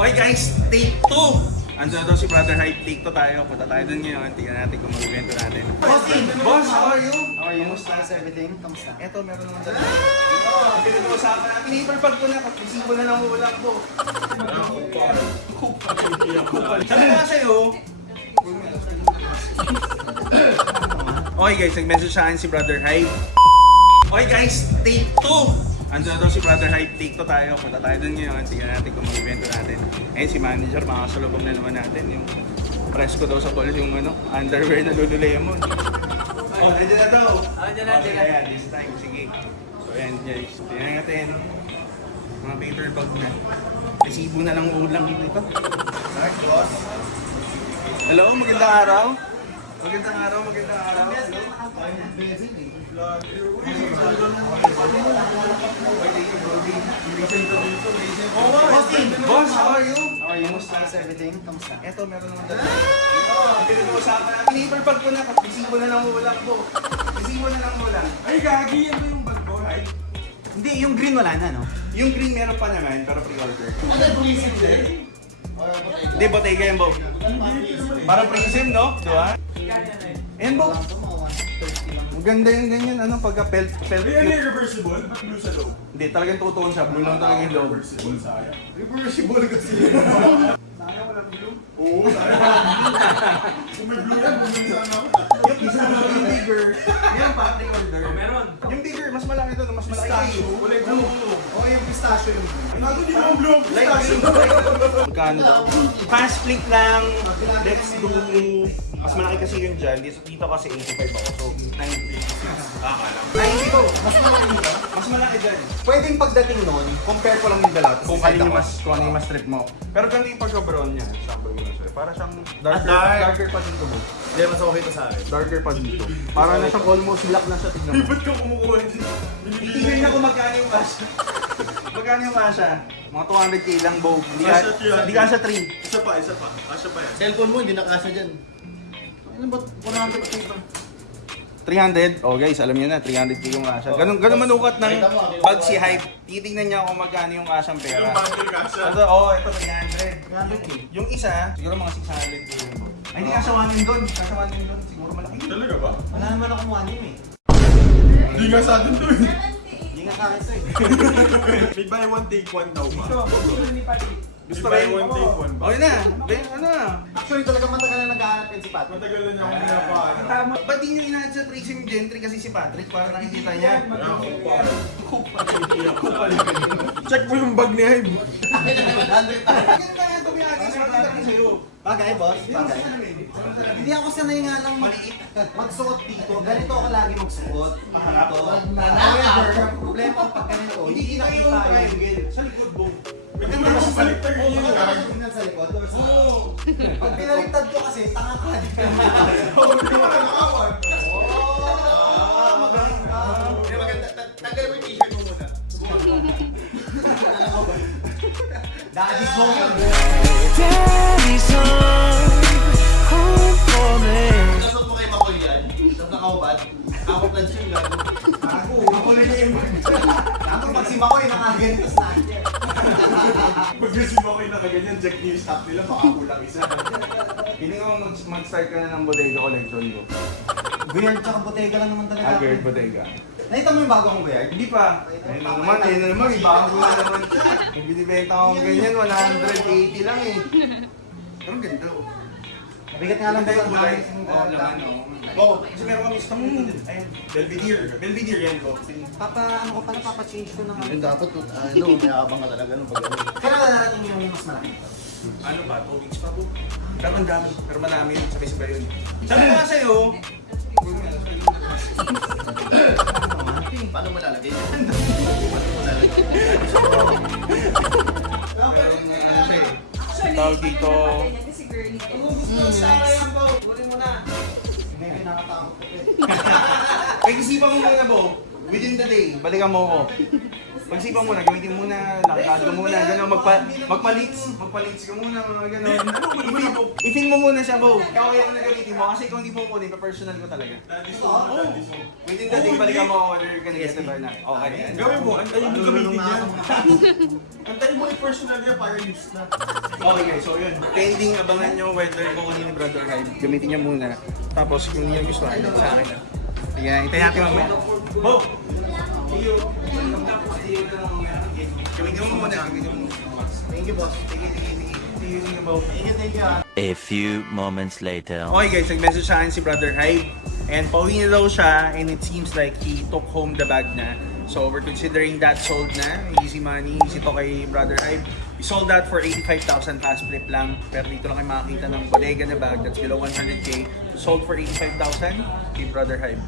Okay guys, take 2! Andiyan na daw si Brother Hype, take 2 tayo. Punta tayo dun ngayon. Tingnan natin kung mag-evento natin. Bossing! Boss, how are you? How are you? Kamusta sa everything? Kamusta? Eto, meron naman dala. Ang pinag-uusapan natin, ipalpag ko na, kapisipo na lang ulam ko. Kupal. Sabi nga sa'yo, Okay guys, nag-message sa akin si Brother Hype. Okay guys, take 2! Andiyan na daw si Brother Hype, take 2 tayo. Punta tayo dun ngayon. Tingnan natin kung mag-evento natin. Ayun si manager, makakasalubong na naman natin. Yung press ko daw sa balls, yung ano, underwear na Lululemon. Oh, nandiyan na daw. Nandiyan na, Okay, nandiyan na. ayan, this time, sige. So ayan guys, tingnan natin. Mga paper bag na. Resibo na lang ulang dito. Hello, magandang araw. Magandang araw, magandang araw. Hello. Boss, how are you? Are you? Kamusta sa everything? Kamusta? Eto, meron naman dala. Ang pinag-uusapan natin, ipalpag ko na, resibo na lang ulang ko. Resibo na lang ulang. Ay, gagi, yan ba yung bag ko? Ay, Hindi, yung green wala na, no? Yung green meron pa naman, pero pre-order. Hindi, Bottega yan, Bo. Parang prism, no? Di ba? Ayan, Bo. Maganda yung ganyan, ano, pagka pelt, pelt. Ay, ano yung reversible? Ba't blue sa loob? Hindi, talagang tutuon siya. Blue lang talaga yung loob. Reversible, sayang. Reversible kasi. Sayang wala blue? Oo, sayang wala blue. Kung may blue yan, bumili sana ako. Yung isa yung bigger. Yan pa, pre-order. Meron. Yung bigger, mas malaki to, mas malaki. Pistachio, kulay blue. Oo, yung pistachio yung green. Nago, di mo blue. Like, Magkano daw? Fast click lang. Let's do. Mas malaki kasi yun dyan. Dito, dito kasi 85 ako. So, 90. Ay, hindi ko. Mas malaki nito. Mas malaki dyan. Pwedeng pagdating nun, compare ko lang yung dalawa. Kung alin yung mas, kung ano yung mas trip mo. Pero ganito yung pagka-brown niya. Sample mo na sa'yo. Para siyang darker, dark. darker pa dito mo. Hindi, mas okay to sa akin. Darker pa dito. Para na siyang almost black na siya. Tignan mo. Ba't ka kumukuha? Titignan niya kung magkano yung kasha. magkano yung kasha? Mga 200k lang, Bo. Hindi ka, Kasha 300. hindi kasha 3. Isa pa, isa pa. Kasya pa yan. Cellphone mo, hindi nakasya dyan. Ano ba? 400 paper. 300? Oh guys, alam niyo na, 300k yung kasha. Ganun, ganun manukat ng bag si Hype. Titignan niya kung magkano yung kasyang pera. Ito, oh, ito 300. 300k. Yung isa, siguro mga 600k yun. Ay, hindi kasha 1 yun doon. Kasha 1 yun doon. Siguro malaki. Talaga ba? Wala naman ako mo anime eh. Hindi nga sa atin to eh. Hindi nga sa akin to eh. May buy one take one daw ba? Gusto May buy rin? one take one ba? Okay na. Ben, ano? Actually, talaga matagal na naghahanap yan si Pat. Matagal na niya ako pinapahan. Prism Gentry kasi si Patrick para nakikita niya? Check mo yung bag ni Hybe. Ganda nga ito, pinagin sa akin sa'yo. Bagay, boss. Bagay. Hindi ako sanay nga lang maliit magsuot dito. Ganito ako lagi magsuot. Dito. However, problema ko pag ganito, Hindi hindi kita yung nakita yung triangle. Sa likod mo. Maganda mo sa baliktad Oo, yun. baka tingnan sa likod. or sa- Pag pinaliktad ko kasi, tanga ka. Oo, hindi mo na nakawan. Oh, Daddy's home. Nasot mo kay Makoy yan. Tapos nakahubad. Ako plan siya gano'n. Ako, ako na niya yung Ako, pag si ako nila, baka kulang isa. Hindi ko mag- mag-start ka na ng bodega collection ko. Weird tsaka botega lang naman talaga. Ah, Gerd Bodega. Nakita mo yung bago kong weird? Hindi pa. Ayun na naman, ayun na naman. Ibago na naman siya. Kung binibenta ko ganyan, 180 lang eh. Pero ang ganda oh. Mabigat nga lang ba yung kulay. Oo, laman oh. Oo, kasi meron kami dito. Ayun, Belvedere. Belvedere yan ko. Papa, ano ko pala, papa-change ko naman. Yung dapat, ano, may abang ka talaga nung pag. Kailan narating yung mas malaki? Ano ba? 2 weeks pa po. Pero ang dami. Pero marami yun. Sabay-sabay yun. Sabi nga sa'yo, Paano mo lalagay? Paano mo lalagay? Tawag dito. Kung gusto, sayang ko. Kunin mo na. Medyo nakatakot ko eh. Ay, isipan mo muna po. Within the day, balikan mo ako. Pagsipan mo na, gamitin mo na, lakad ka muna, gano'n, magpa, magpa-leaks, magpa-leaks ka muna, mga gano'n. Ifin, ifin mo muna siya, Bo. Ikaw yan na gamitin mo, kasi kung hindi mo kunin, pa-personal ko talaga. Oh, within the day, balikan mo ako whether you're gonna get it or not. Okay. Gawin mo, antayin mo gamitin yan. Antayin mo yung personal niya para use na. Okay guys, so yun. Pending abangan nyo whether kukunin ni Brother Hyde. Gamitin niya muna. Tapos kung hindi niya gusto, sa akin. Sige, hintayin natin mamaya. Bo! See you. Gamitin mo muna. Gamitin mo muna. Thank you, boss. Sige, sige, sige. You. A few moments later. Okay guys, nag-message sa akin si Brother Hyde. And pauwi na daw siya and it seems like he took home the bag na. So we're considering that sold na. Easy money, easy to kay Brother Hyde. We sold that for 85,000 fast flip lang. Pero dito lang kayo makakita ng bodega na bag that's below 100k. Sold for 85,000 kay Brother Hyde.